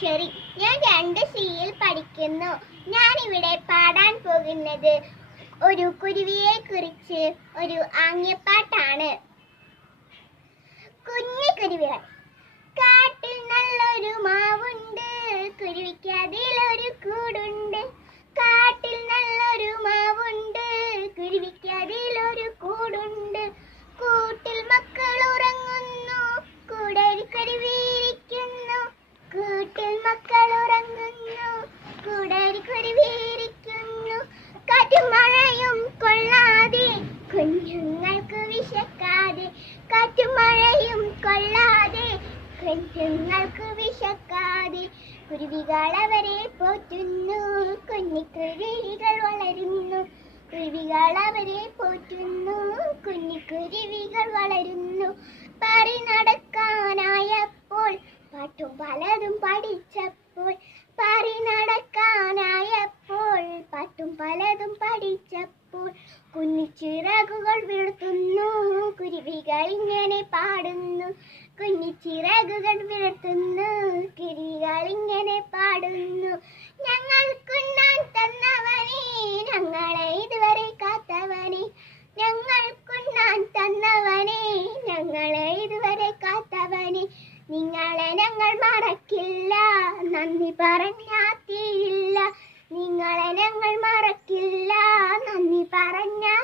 അക്ഷരി ഞാൻ രണ്ട് സിയിൽ പഠിക്കുന്നു. ഞാൻ ഇവിടെ പാടാൻ പോകുന്നത് ഒരു കുരുവിയെ കുറിച്ച് ഒരു ആംഗ്യപ്പാട്ടാണ്. കുഞ്ഞുങ്ങൾക്ക് വിശക്കാതെ കുരുവികൾ അവരെ പോറ്റുന്നു. കുഞ്ഞിക്കുരുവികൾ വളരുന്നു. കുരുവികൾ അവരെ പോറ്റുന്നു. കുഞ്ഞിക്കുരുവികൾ വളരുന്നു. പറി നടക്കാനായപ്പോൾ പാട്ടും പലതും പഠിച്ചപ്പോൾ പറി നടക്കാനായപ്പോൾ പാട്ടും പലതും പഠിച്ചപ്പോൾ കുഞ്ഞിച്ചിറകുകൾ വിളർത്തുന്നു കുരുവികൾ ഇങ്ങനെ പാടുന്നു. കുഞ്ഞിച്ചിറകുകൾ വിളർത്തുന്നു കിരികൾ ഇങ്ങനെ പാടുന്നു. ഞങ്ങൾക്കുണ്ണാൻ തന്നവനെ ഞങ്ങളെ ഇതുവരെ കാത്തവനെ. ഞങ്ങൾക്കുണ്ണാൻ തന്നവനെ ഞങ്ങളെ ഇതുവരെ കാത്തവനെ. നിങ്ങളെ ഞങ്ങൾ മറക്കില്ല നന്ദി തീരില്ല. നിങ്ങളെ ഞങ്ങൾ മറക്കില്ല നന്ദി നന്ദി